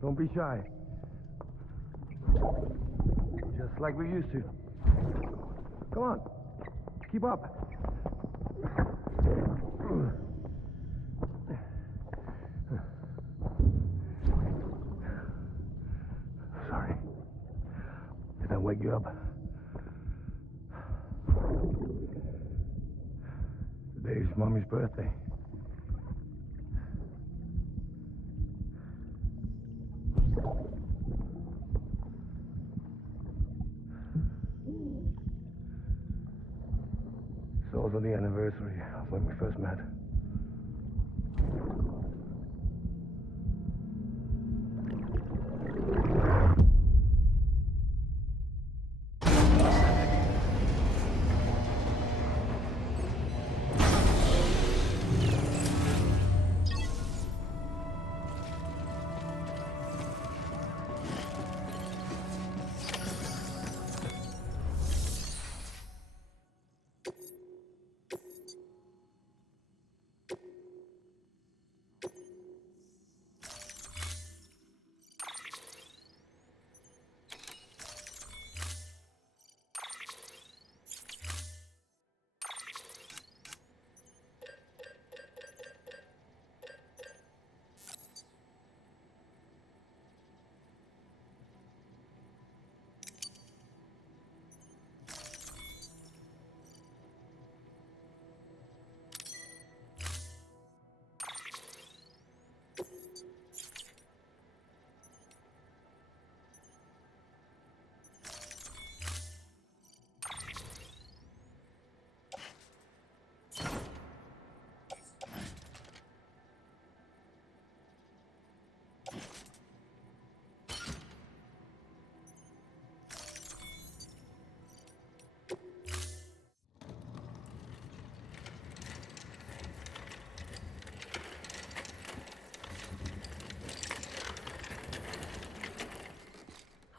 Don't be shy. Just like we used to. Come on. Keep up. Sorry. Did I wake you up? Today's Mommy's birthday. It's also the anniversary of when we first met.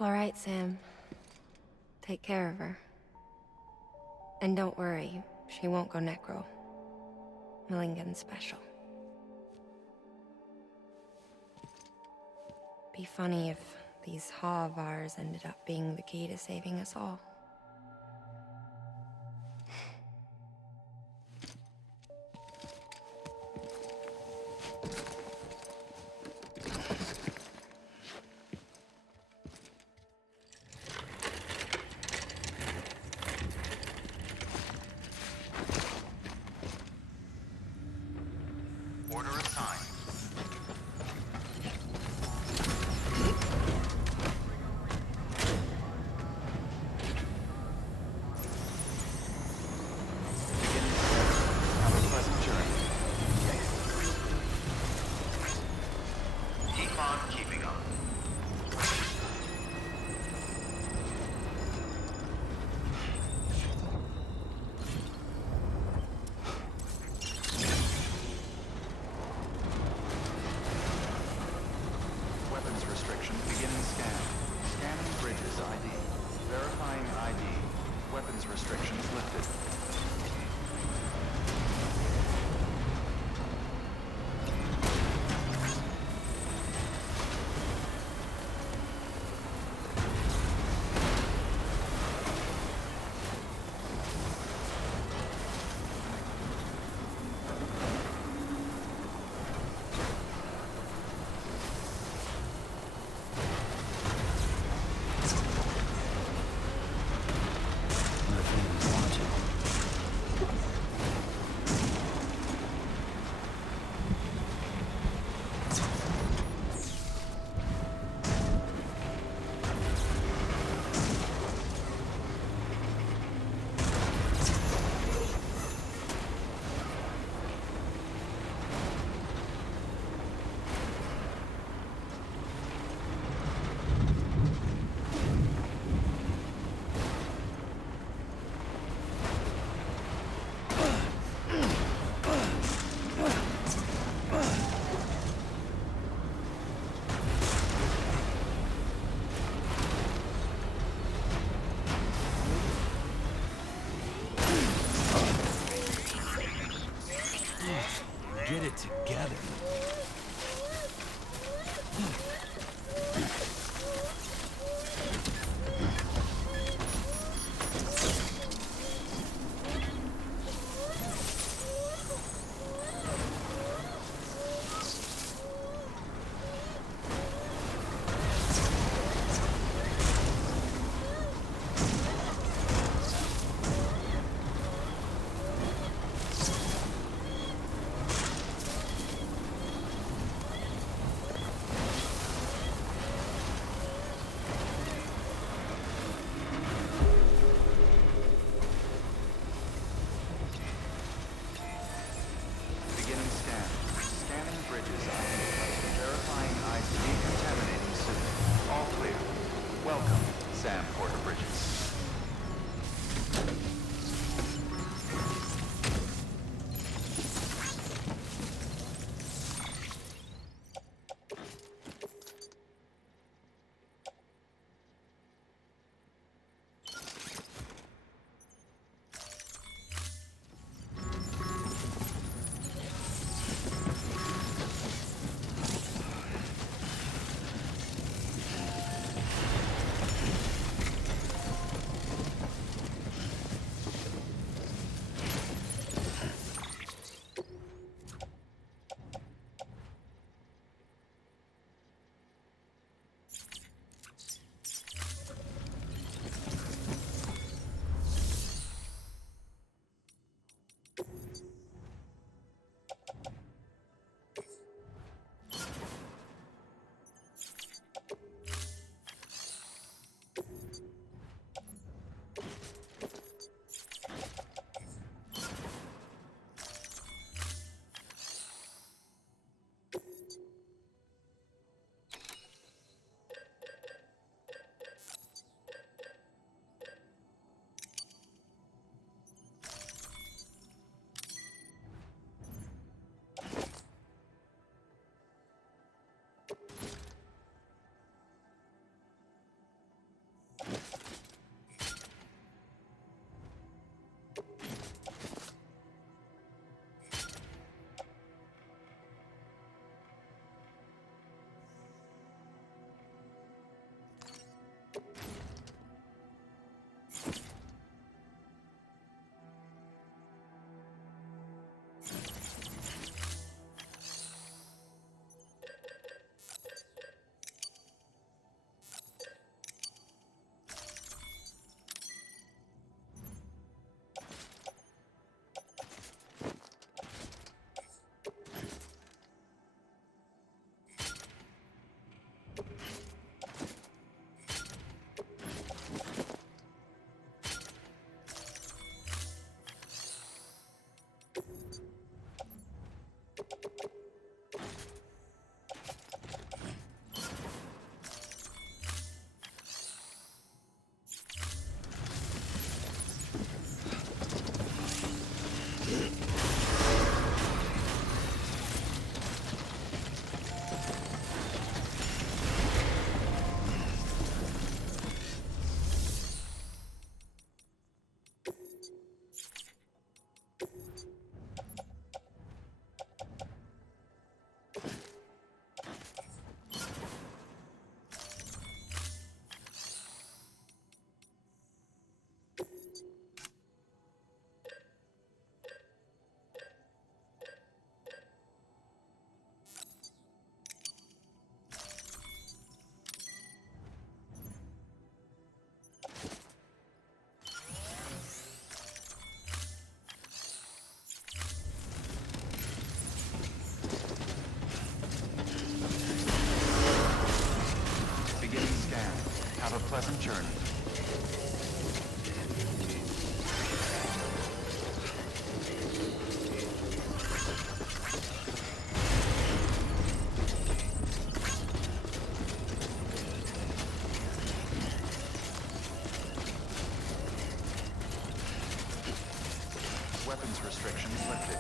All right, Sam. Take care of her. And don't worry, she won't go necro. Millingen's special. Be funny if these Ha of ours ended up being the key to saving us all. Order assigned. Have a pleasant journey. Keep on keeping on. Weapons restriction beginning scan. Scanning bridges ID. Verifying ID. Weapons restrictions lifted. Get it together. Weapons restrictions lifted.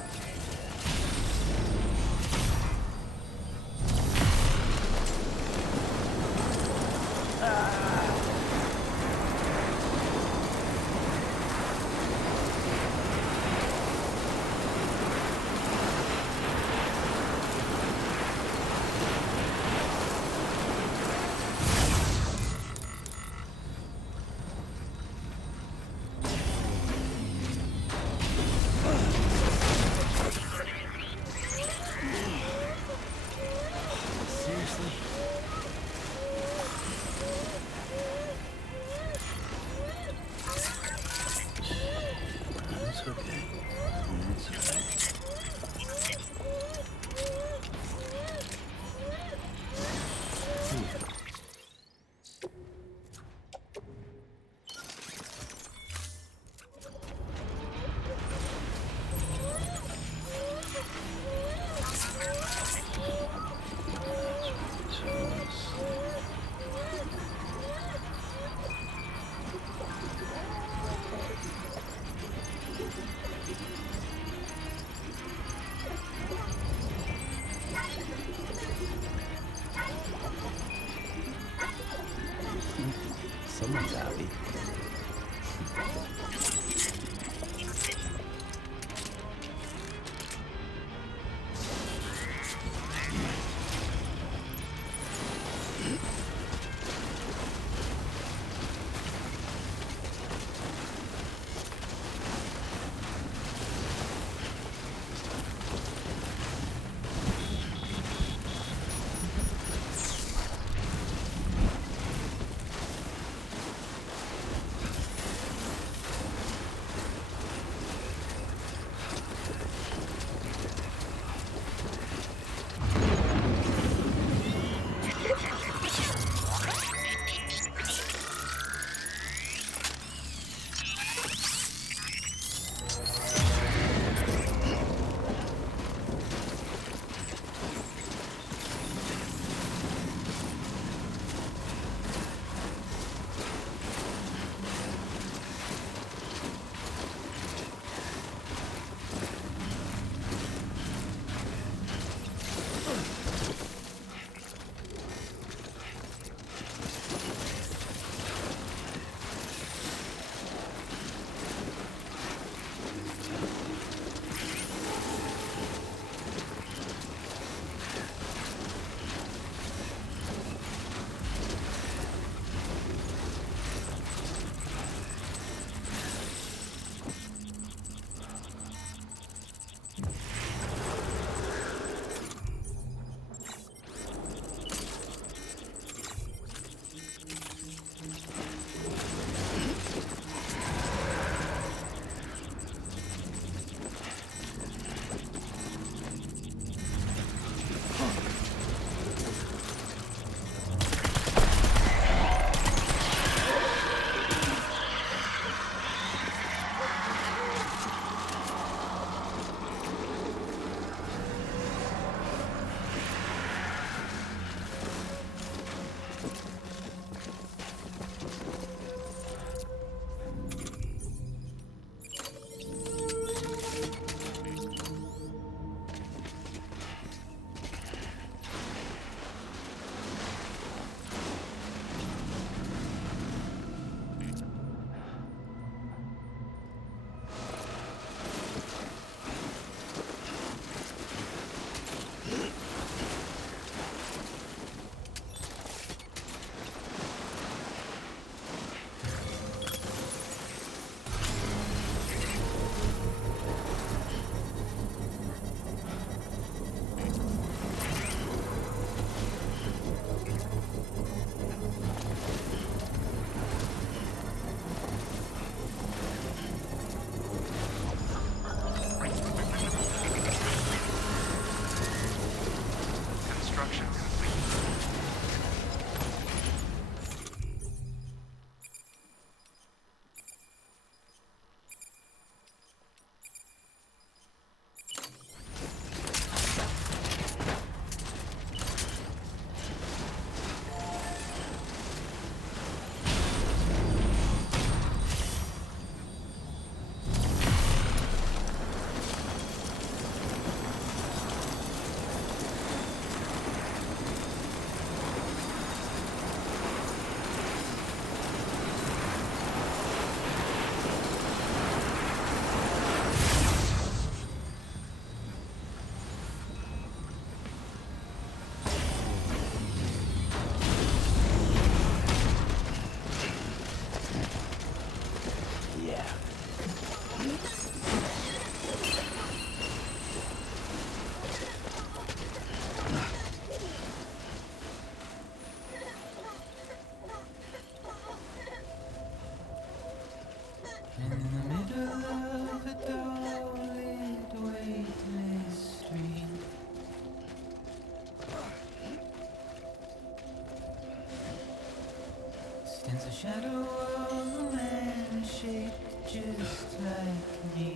like me.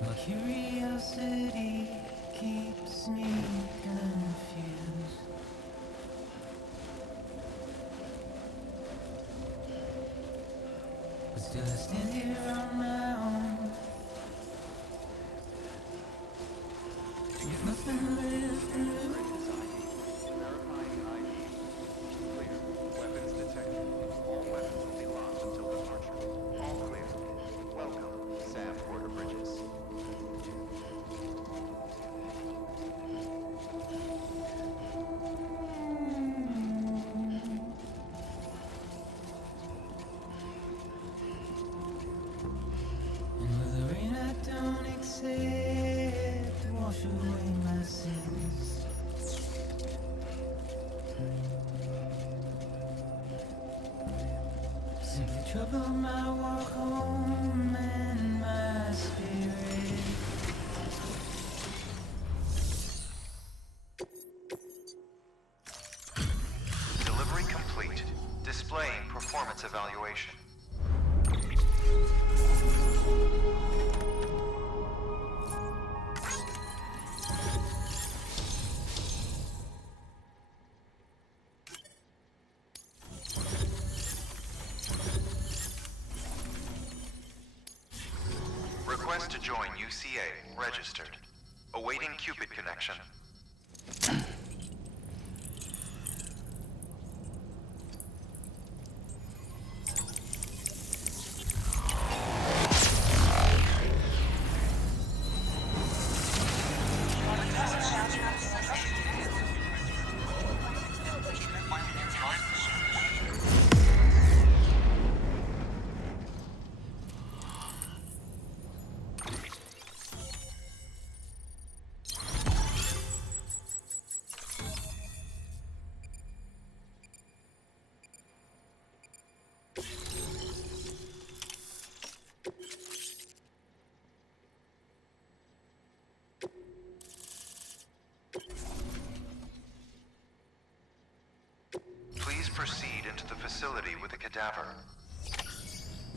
My curiosity keeps me confused. But still I stand here on my own, with nothing left to lose. Bridges ID. Verifying ID. Clear. Weapons detected. All weapons will be locked until departure. All clear. Welcome, Sam Porter Bridges. And with the rain I don't accept, wash away my sins. Simply trouble my walk home and my spirit. Delivery complete. Displaying performance evaluation. Request to join UCA. Registered. Awaiting Cupid connection. Please proceed into the facility with the cadaver.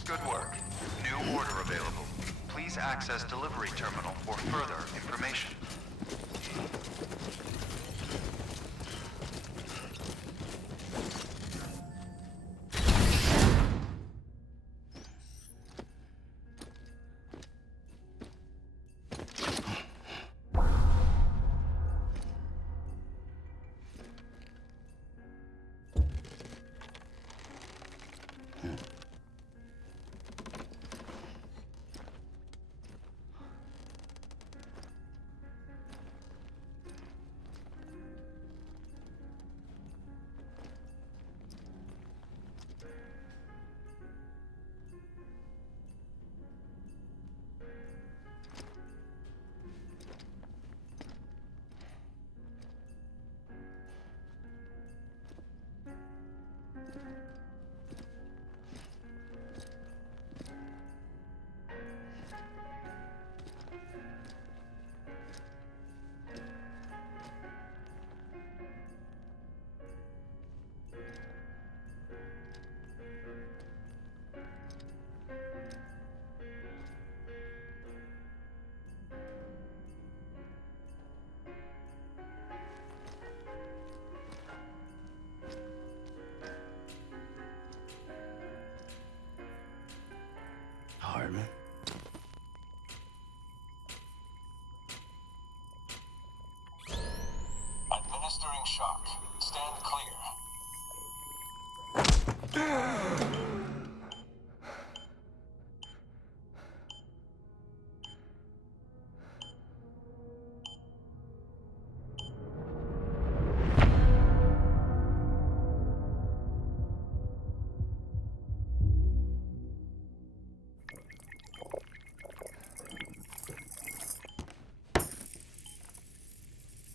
Good work. New order available. Please access delivery terminal for further information. Hartman. Administering shock. Stand clear.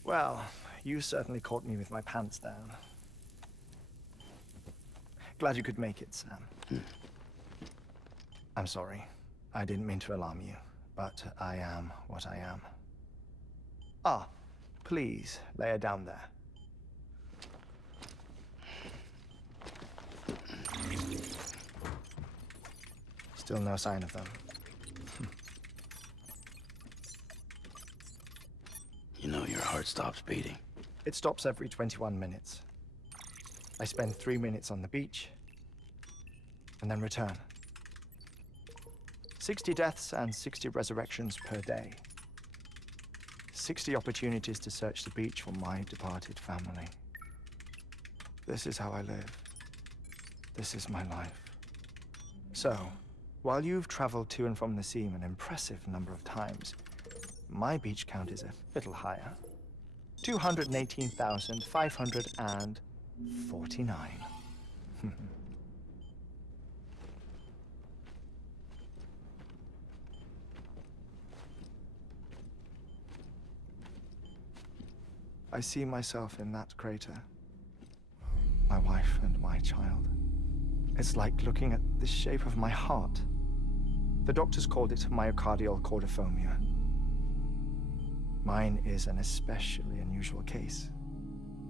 Well, you certainly caught me with my pants down. Glad you could make it, Sam. I'm sorry. I didn't mean to alarm you, but I am what I am. Ah, please, lay her down there. Still no sign of them. You know your heart stops beating. It stops every 21 minutes. I spend 3 minutes on the beach, and then return. 60 deaths and 60 resurrections per day. 60 opportunities to search the beach for my departed family. This is how I live. This is my life. So, while you've traveled to and from the sea an impressive number of times, my beach count is a little higher. 218,549. I see myself in that crater. My wife and my child. It's like looking at the shape of my heart. The doctors called it myocardial cordiformia. Mine is an especially unusual case.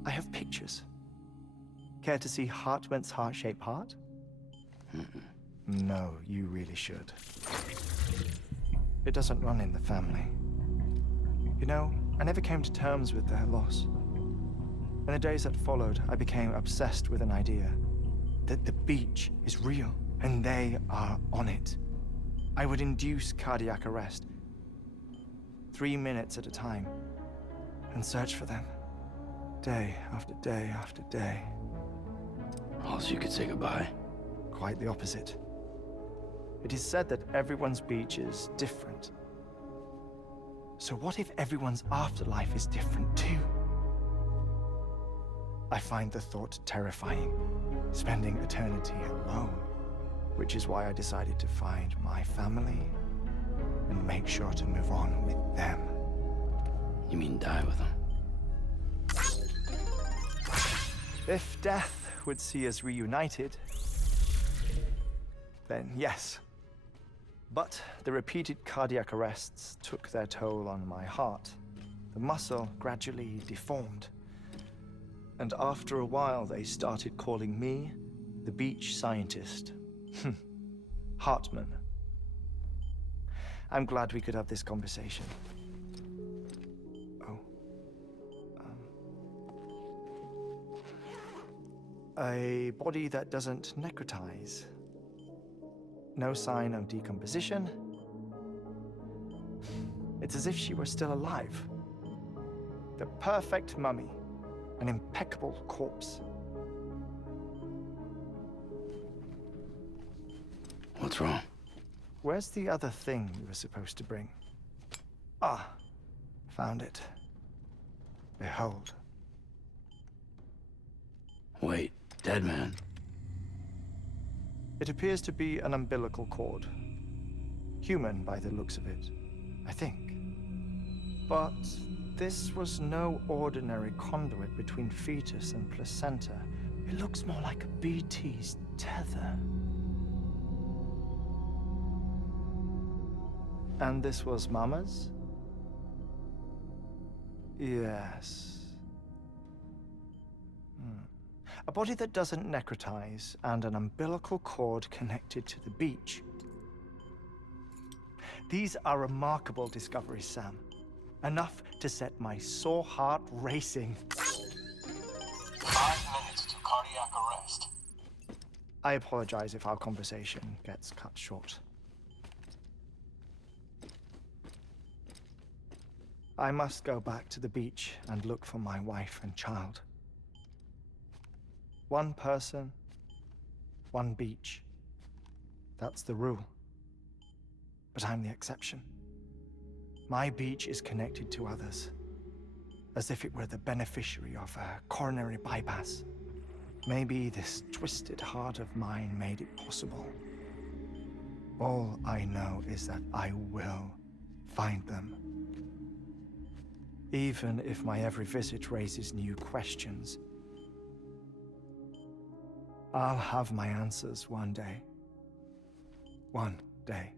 I have pictures. Care to see Hartmann's heart-shaped heart? No, you really should. It doesn't run in the family. You know, I never came to terms with their loss. In the days that followed, I became obsessed with an idea that the beach is real, and they are on it. I would induce cardiac arrest, 3 minutes at a time, and search for them, day after day after day. All so you could say goodbye. Quite the opposite. It is said that everyone's beach is different. So what if everyone's afterlife is different too? I find the thought terrifying, spending eternity alone, which is why I decided to find my family and make sure to move on with them. You mean die with them? If death would see us reunited, then yes. But the repeated cardiac arrests took their toll on my heart. The muscle gradually deformed. And after a while, they started calling me the beach scientist. Hartmann. I'm glad we could have this conversation. Oh. A body that doesn't necrotize. No sign of decomposition. It's as if she were still alive. The perfect mummy. An impeccable corpse. What's wrong? Where's the other thing you were supposed to bring? Ah, found it. Behold. Wait, dead man. It appears to be an umbilical cord. Human by the looks of it, I think. But this was no ordinary conduit between fetus and placenta. It looks more like a BT's tether. And this was Mama's? Yes. A body that doesn't necrotize and an umbilical cord connected to the beach. These are remarkable discoveries, Sam. Enough to set my sore heart racing. 5 minutes to cardiac arrest. I apologize if our conversation gets cut short. I must go back to the beach and look for my wife and child. One person, one beach. That's the rule. But I'm the exception. My beach is connected to others, as if it were the beneficiary of a coronary bypass. Maybe this twisted heart of mine made it possible. All I know is that I will find them. Even if my every visit raises new questions, I'll have my answers one day. One day.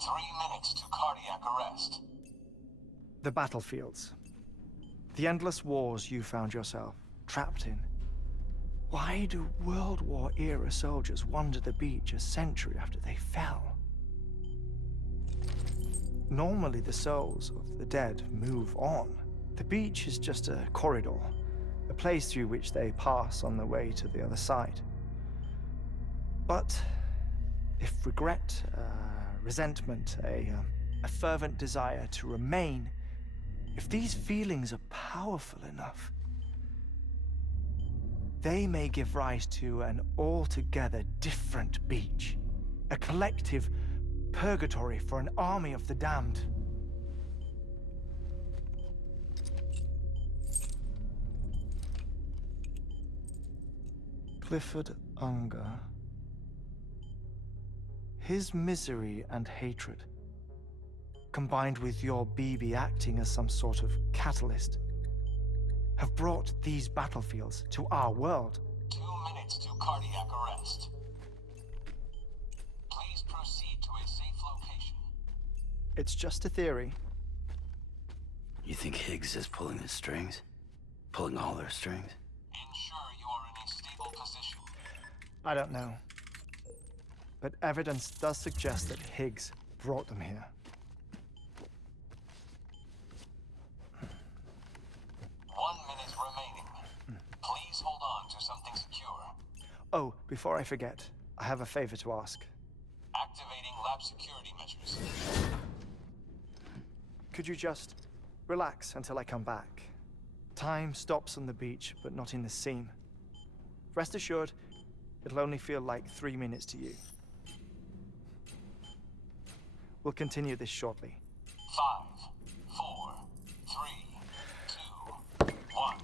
3 minutes to cardiac arrest. The battlefields. The endless wars you found yourself trapped in. Why do World War era soldiers wander the beach a century after they fell? Normally, the souls of the dead move on. The beach is just a corridor, a place through which they pass on their way to the other side. But if regret, resentment, a fervent desire to remain, if these feelings are powerful enough, they may give rise to an altogether different beach, a collective purgatory for an army of the damned. Clifford Unger. His misery and hatred, combined with your BB acting as some sort of catalyst, have brought these battlefields to our world. 2 minutes to cardiac arrest. Please proceed to a safe location. It's just a theory. You think Higgs is pulling the strings? Pulling all their strings? Ensure you are in a stable position. I don't know. But evidence does suggest that Higgs brought them here. 1 minute remaining. Please hold on to something secure. Oh, before I forget, I have a favor to ask. Activating lab security measures. Could you just relax until I come back? Time stops on the beach, but not in the scene. Rest assured, it'll only feel like 3 minutes to you. We'll continue this shortly. 5, 4, 3, 2, 1.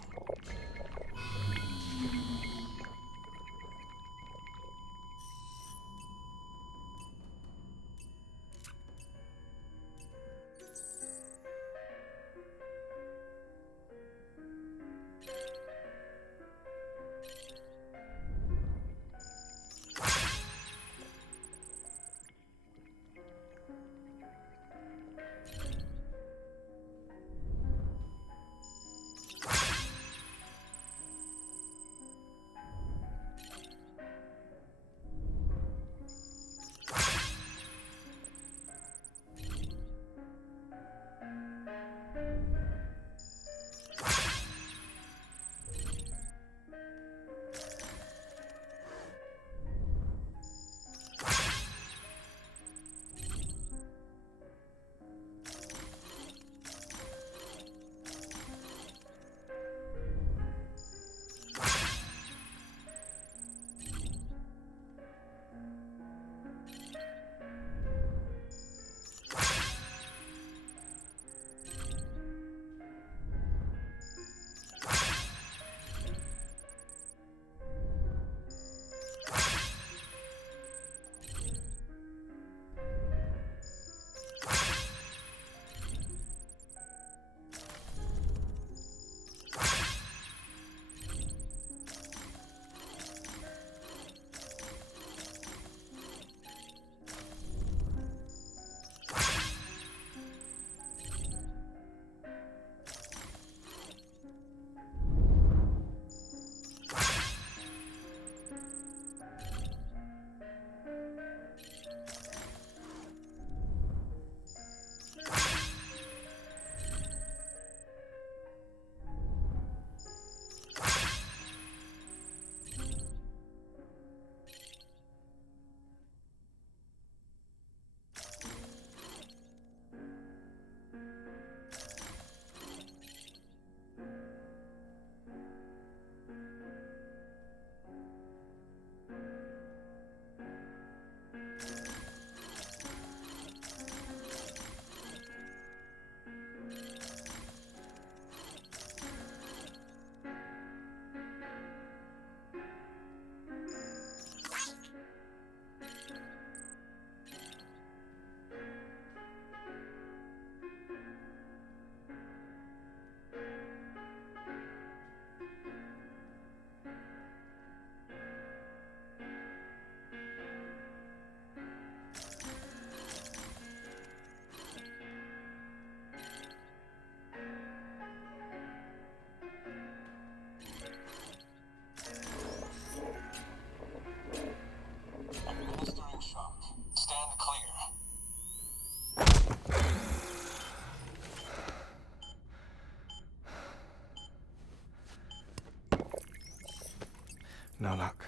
No luck.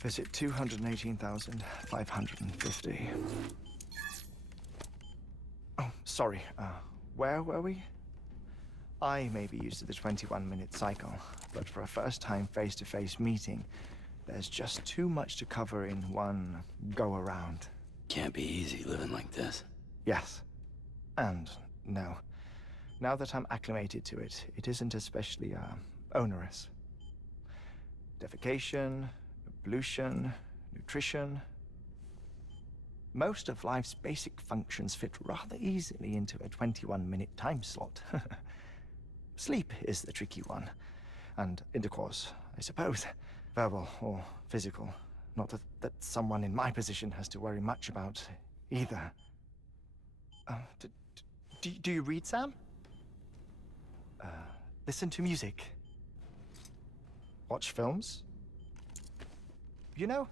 Visit 218,550. Oh, sorry. Where were we? I may be used to the 21-minute cycle, but for a first-time face-to-face meeting, there's just too much to cover in one go-around. Can't be easy living like this. Yes. And no. Now that I'm acclimated to it, it isn't especially, onerous. Defecation, pollution, nutrition. Most of life's basic functions fit rather easily into a 21-minute time slot. Sleep is the tricky one. And intercourse, I suppose. Verbal or physical. Not that someone in my position has to worry much about either. Do you read, Sam? Listen to music. Watch films. You know,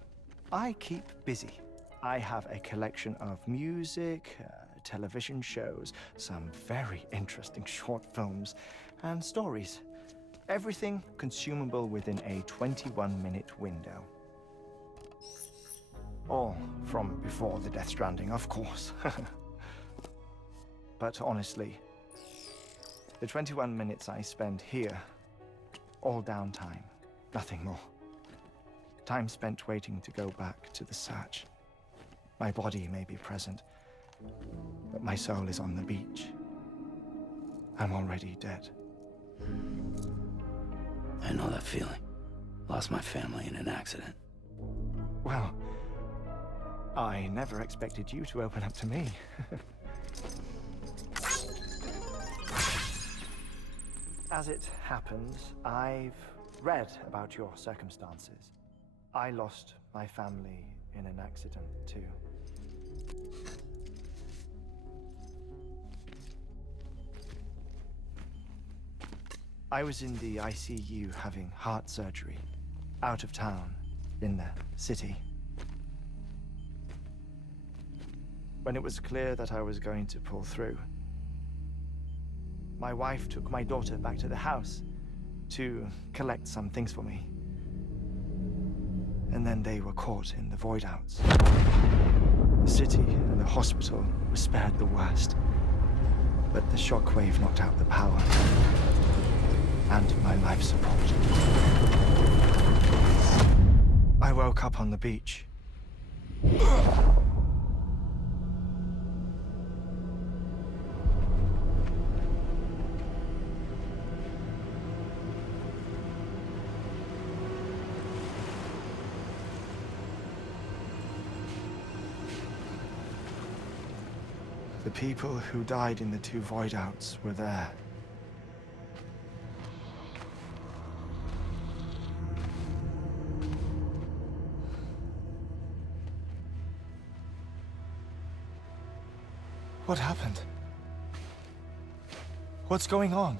I keep busy. I have a collection of music, television shows, some very interesting short films, and stories. Everything consumable within a 21-minute window. All from before the Death Stranding, of course. But honestly, the 21 minutes I spend here, all downtime, nothing more. Time spent waiting to go back to the search. My body may be present, but my soul is on the beach. I'm already dead. I know that feeling. Lost my family in an accident. Well, I never expected you to open up to me. As it happens, I've read about your circumstances. I lost my family in an accident, too. I was in the ICU having heart surgery, out of town, in the city. When it was clear that I was going to pull through, my wife took my daughter back to the house to collect some things for me. And then they were caught in the void-outs. The city and the hospital were spared the worst, but the shockwave knocked out the power and my life support. I woke up on the beach. The people who died in the two void-outs were there. What happened? What's going on?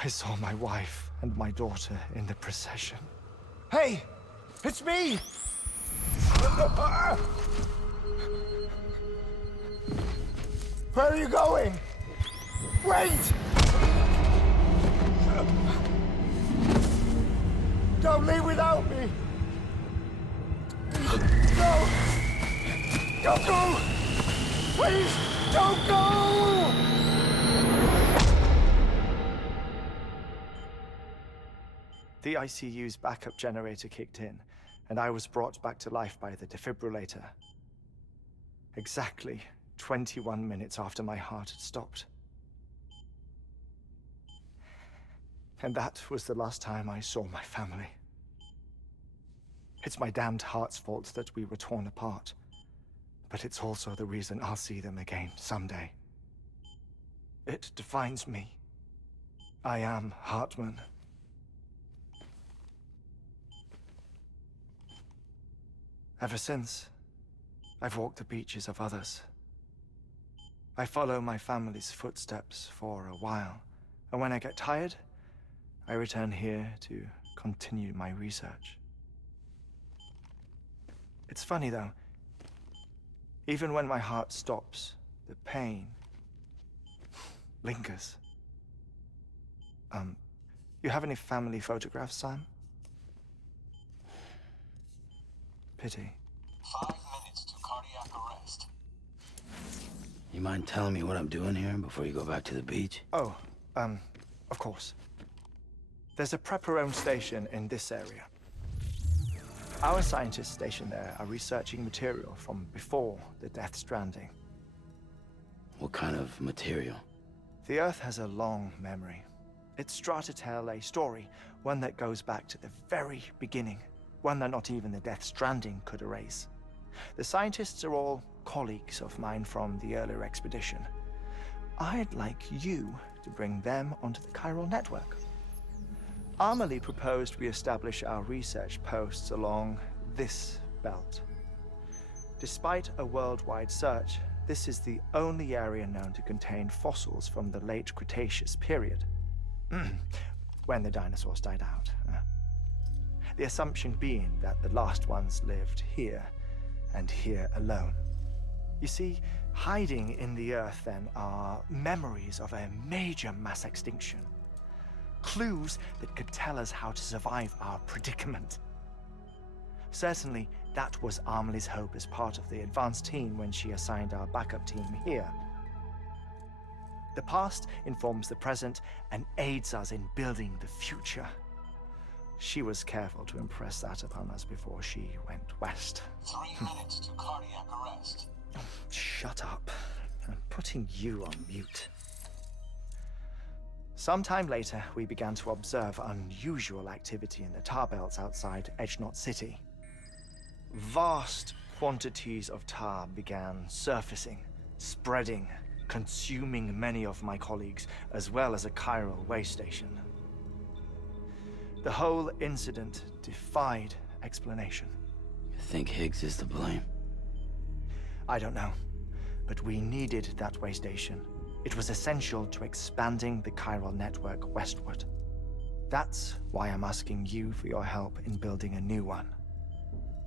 I saw my wife and my daughter in the procession. Hey! It's me! Where are you going? Wait! Don't leave without me! No! Don't go! Please, don't go! The ICU's backup generator kicked in, and I was brought back to life by the defibrillator. Exactly 21 minutes after my heart had stopped. And that was the last time I saw my family. It's my damned heart's fault that we were torn apart, but it's also the reason I'll see them again someday. It defines me. I am Hartman. Ever since, I've walked the beaches of others, I follow my family's footsteps for a while, and when I get tired, I return here to continue my research. It's funny though, even when my heart stops, the pain lingers. You have any family photographs, Sam? Pity. 5 minutes to cardiac arrest. You mind telling me what I'm doing here before you go back to the beach? Oh, of course. There's a prep-your-own station in this area. Our scientists stationed there are researching material from before the Death Stranding. What kind of material? The Earth has a long memory. It's trying to tell a story, one that goes back to the very beginning, one that not even the Death Stranding could erase. The scientists are all colleagues of mine from the earlier expedition. I'd like you to bring them onto the chiral network. Amelie proposed we establish our research posts along this belt. Despite a worldwide search, this is the only area known to contain fossils from the late Cretaceous period, when the dinosaurs died out. The assumption being that the last ones lived here, and here alone. You see, hiding in the Earth then are memories of a major mass extinction. Clues that could tell us how to survive our predicament. Certainly, that was Amelie's hope as part of the advanced team when she assigned our backup team here. The past informs the present and aids us in building the future. She was careful to impress that upon us before she went west. 3 minutes to cardiac arrest. Shut up. I'm putting you on mute. Sometime later, we began to observe unusual activity in the tar belts outside Edgenot City. Vast quantities of tar began surfacing, spreading, consuming many of my colleagues, as well as a chiral way station. The whole incident defied explanation. You think Higgs is to blame? I don't know, but we needed that way station. It was essential to expanding the chiral network westward. That's why I'm asking you for your help in building a new one.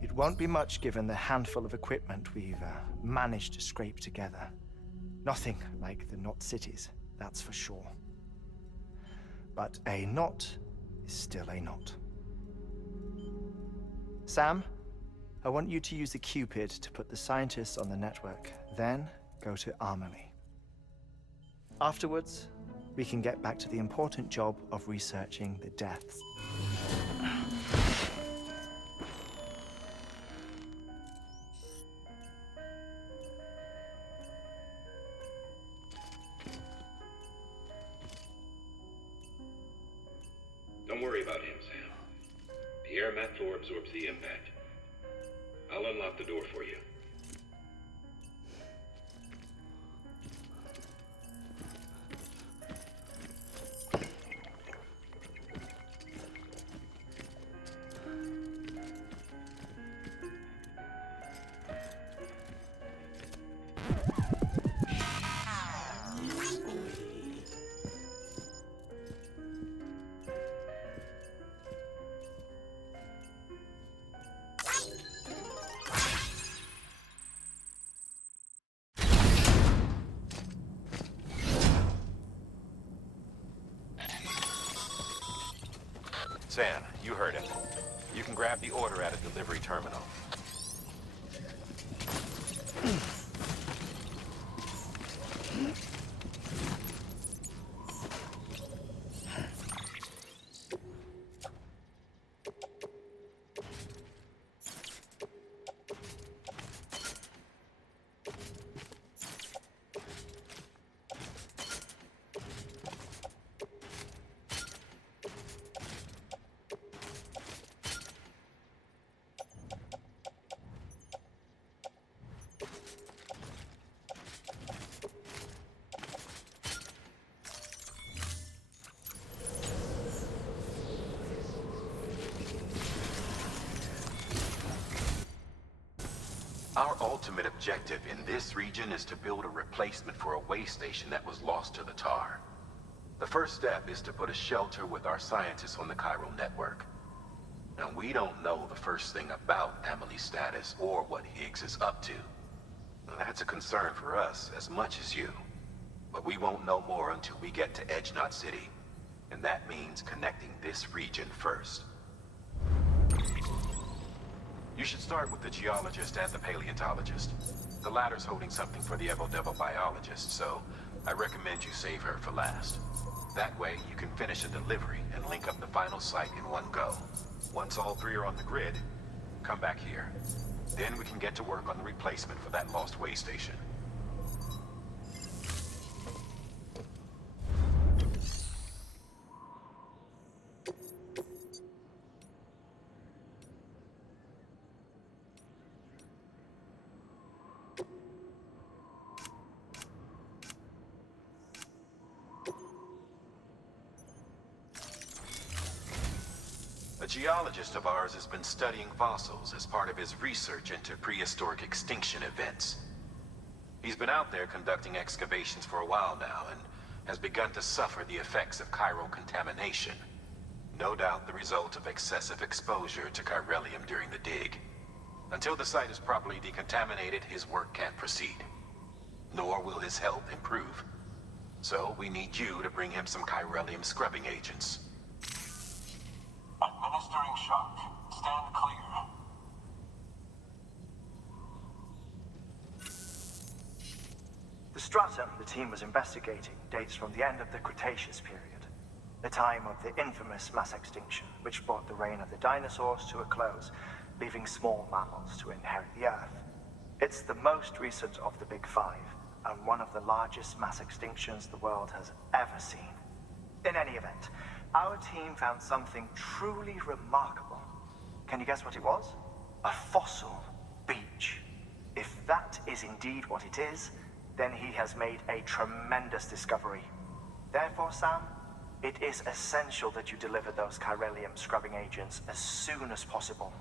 It won't be much given the handful of equipment we've managed to scrape together. Nothing like the knot cities, that's for sure. But a knot is still a knot. Sam, I want you to use the Cupid to put the scientists on the network, then go to Amelie. Afterwards, we can get back to the important job of researching the deaths. Don't worry about him, Sam. The air mat floor absorbs the impact. I'll unlock the door for you. San, you heard him. You can grab the order at a delivery terminal. Our ultimate objective in this region is to build a replacement for a way station that was lost to the tar. The first step is to put a shelter with our scientists on the chiral network. Now, we don't know the first thing about Emily's status or what Higgs is up to. That's a concern for us as much as you. But we won't know more until we get to Edge Knot City. And that means connecting this region first. You should start with the geologist and the paleontologist. The latter's holding something for the Evo-Devo biologist, so I recommend you save her for last. That way, you can finish a delivery and link up the final site in one go. Once all three are on the grid, come back here. Then we can get to work on the replacement for that lost way station. A geologist of ours has been studying fossils as part of his research into prehistoric extinction events. He's been out there conducting excavations for a while now and has begun to suffer the effects of chiral contamination. No doubt the result of excessive exposure to chiralium during the dig. Until the site is properly decontaminated, his work can't proceed. Nor will his health improve. So we need you to bring him some chiralium scrubbing agents. Administering shock. Stand clear. The stratum the team was investigating dates from the end of the Cretaceous period, the time of the infamous mass extinction, which brought the reign of the dinosaurs to a close, leaving small mammals to inherit the Earth. It's the most recent of the Big Five, and one of the largest mass extinctions the world has ever seen. In any event, our team found something truly remarkable. Can you guess what it was? A fossil beach. If that is indeed what it is, then he has made a tremendous discovery. Therefore, Sam, it is essential that you deliver those chiralium scrubbing agents as soon as possible.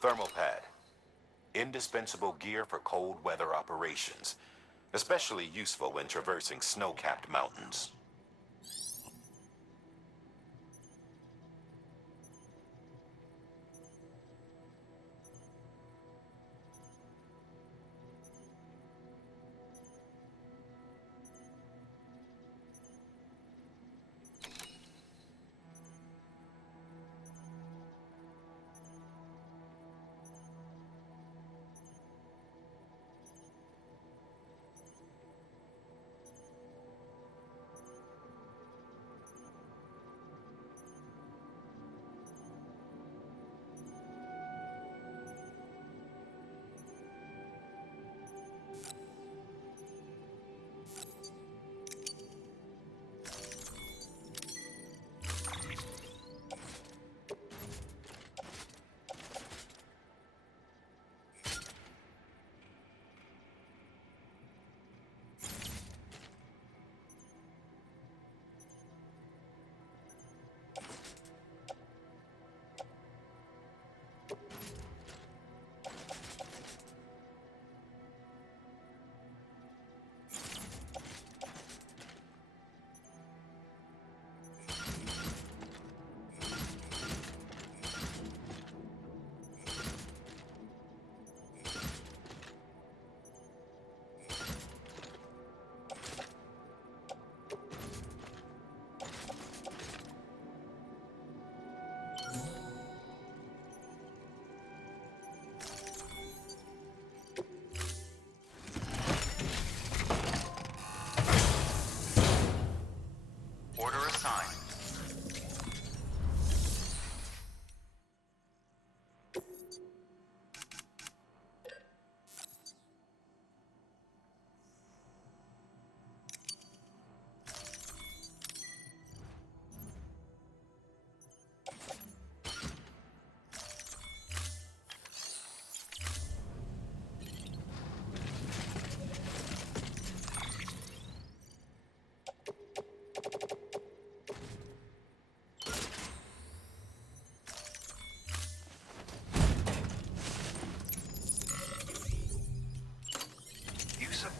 Thermal pad. Indispensable gear for cold weather operations. Especially useful when traversing snow-capped mountains.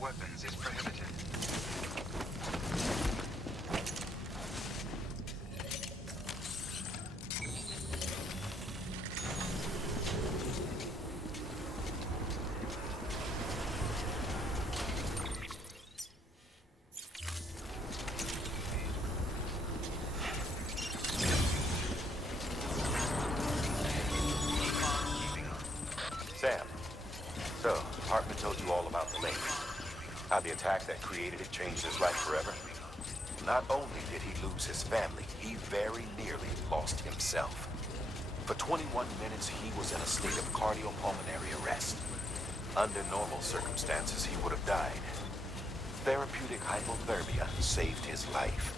weapons is prohibited. Sam, so Hartman told you all about the lake. How the attack that created it changed his life forever. Not only did he lose his family, he very nearly lost himself. For 21 minutes, he was in a state of cardiopulmonary arrest. Under normal circumstances, he would have died. Therapeutic hypothermia saved his life.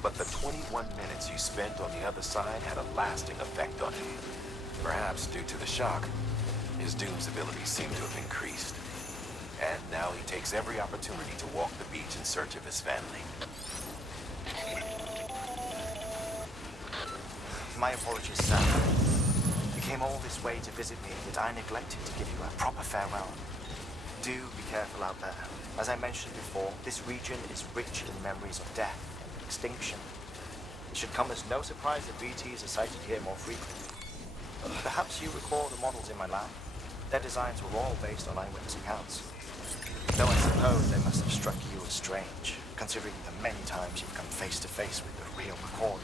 But the 21 minutes he spent on the other side had a lasting effect on him. Perhaps due to the shock, his Doom's abilities seem to have increased. And now he takes every opportunity to walk the beach in search of his family. My apologies, sir. You came all this way to visit me, yet I neglected to give you a proper farewell. Do be careful out there. As I mentioned before, this region is rich in memories of death and extinction. It should come as no surprise that BTs are sighted here more frequently. Perhaps you recall the models in my lab? Their designs were all based on eyewitness accounts. Though I suppose they must have struck you as strange, considering the many times you've come face to face with the real McCord.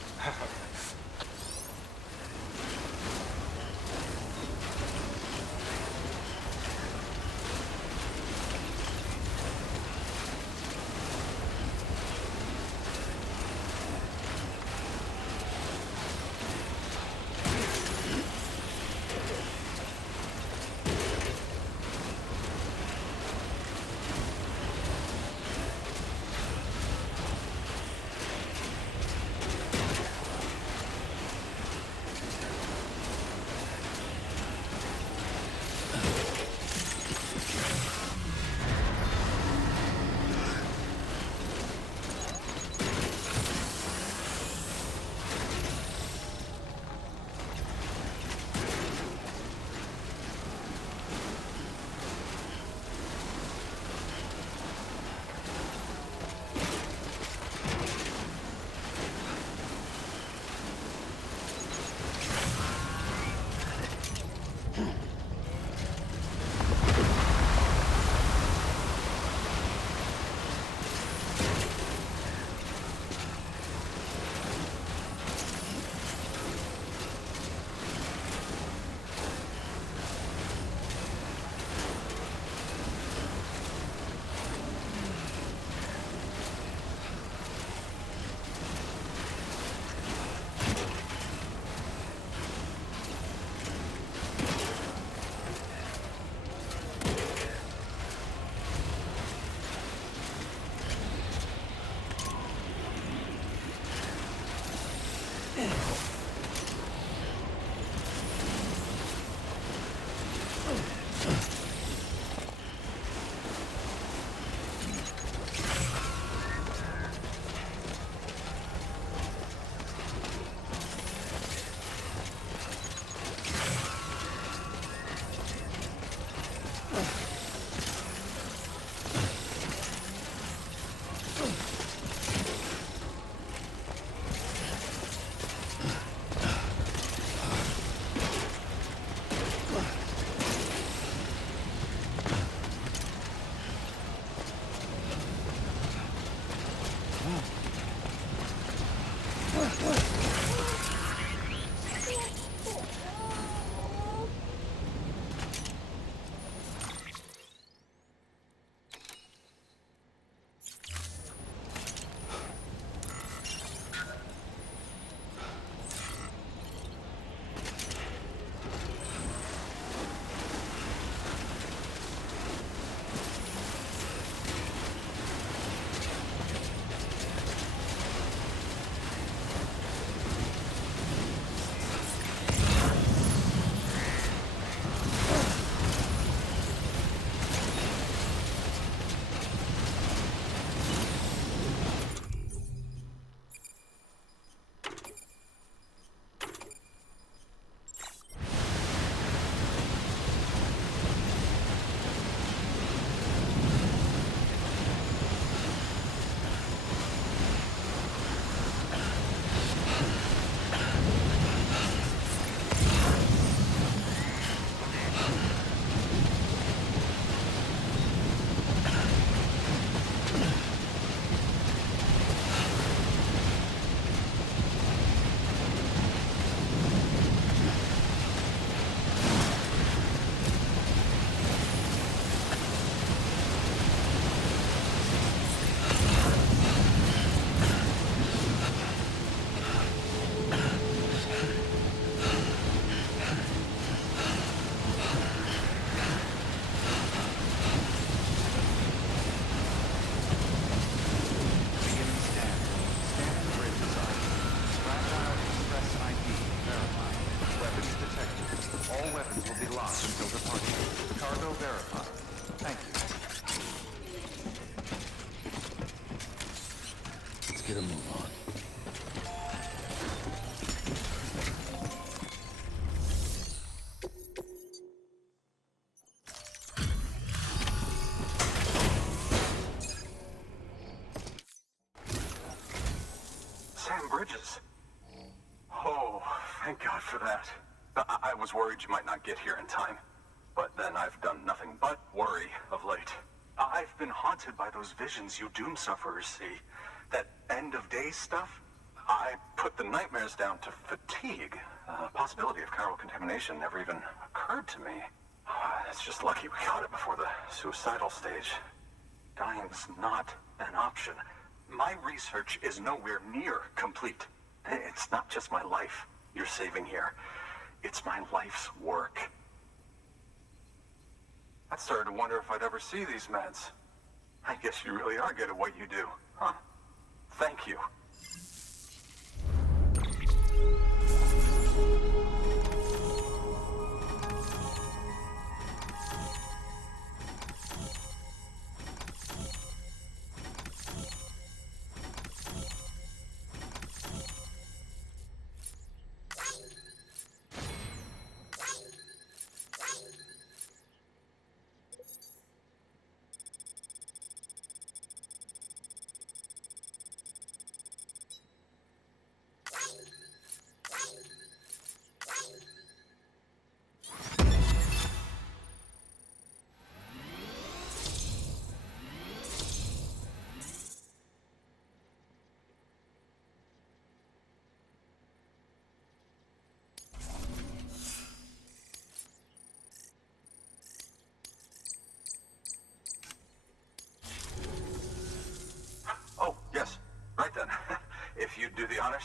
verified. Thank you. Let's get a move on. Sam Bridges. Oh, thank God for that. I was worried you might not get here in time. But then I've done nothing but worry of late. I've been haunted by those visions you doom sufferers see. That end of days stuff. I put the nightmares down to fatigue. Possibility of chiral contamination never even occurred to me. It's just lucky we got it before the suicidal stage. Dying's not an option. My research is nowhere near complete. It's not just my life you're saving here. It's my life's work. I started to wonder if I'd ever see these meds. I guess you really are good at what you do, huh? Thank you. Oh, yes. Right then. If you'd do the honors.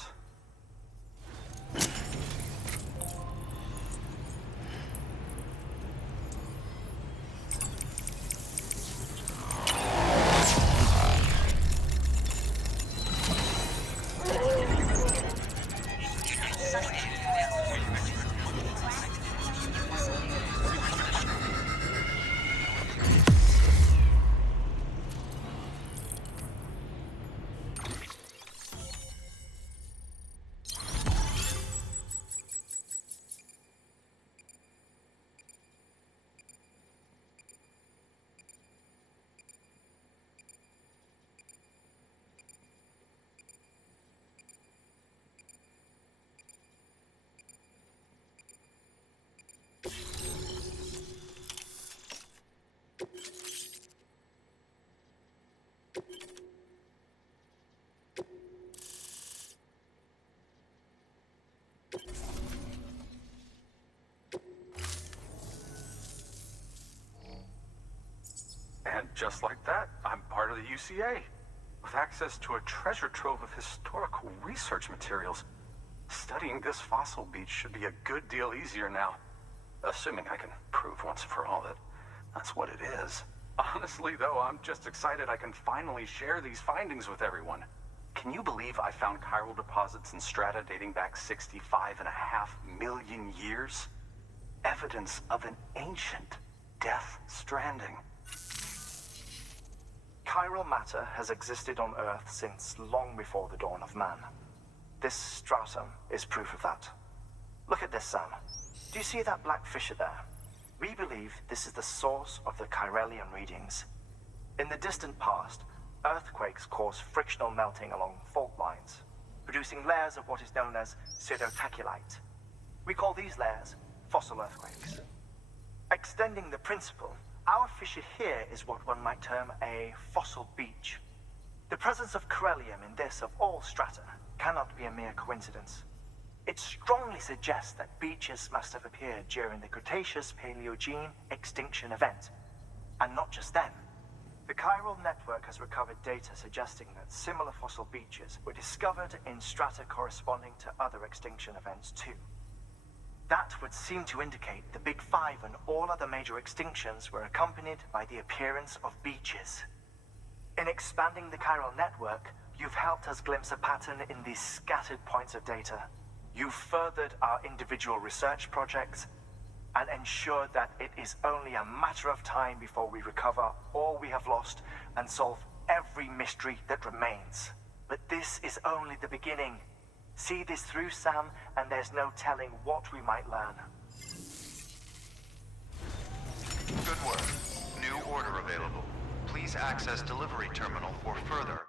And just like that, I'm part of the UCA, with access to a treasure trove of historical research materials. Studying this fossil beach should be a good deal easier now, assuming I can prove once for all that that's what it is. Honestly, though, I'm just excited I can finally share these findings with everyone. Can you believe I found chiral deposits in strata dating back 65.5 million years? Evidence of an ancient death stranding. Chiral matter has existed on Earth since long before the dawn of man. This stratum is proof of that. Look at this, Sam. Do you see that black fissure there? We believe this is the source of the Chiralian readings. In the distant past, earthquakes caused frictional melting along fault lines, producing layers of what is known as pseudotaculite. We call these layers fossil earthquakes. Extending the principle, our fissure here is what one might term a fossil beach. The presence of Chiralium in this of all strata cannot be a mere coincidence. It strongly suggests that beaches must have appeared during the Cretaceous-Paleogene extinction event. And not just then. The chiral network has recovered data suggesting that similar fossil beaches were discovered in strata corresponding to other extinction events too. That would seem to indicate the Big Five and all other major extinctions were accompanied by the appearance of beaches. In expanding the chiral network, you've helped us glimpse a pattern in these scattered points of data. You've furthered our individual research projects, and ensure that it is only a matter of time before we recover all we have lost and solve every mystery that remains. But this is only the beginning. See this through, Sam, and there's no telling what we might learn. Good work. New order available. Please access delivery terminal for further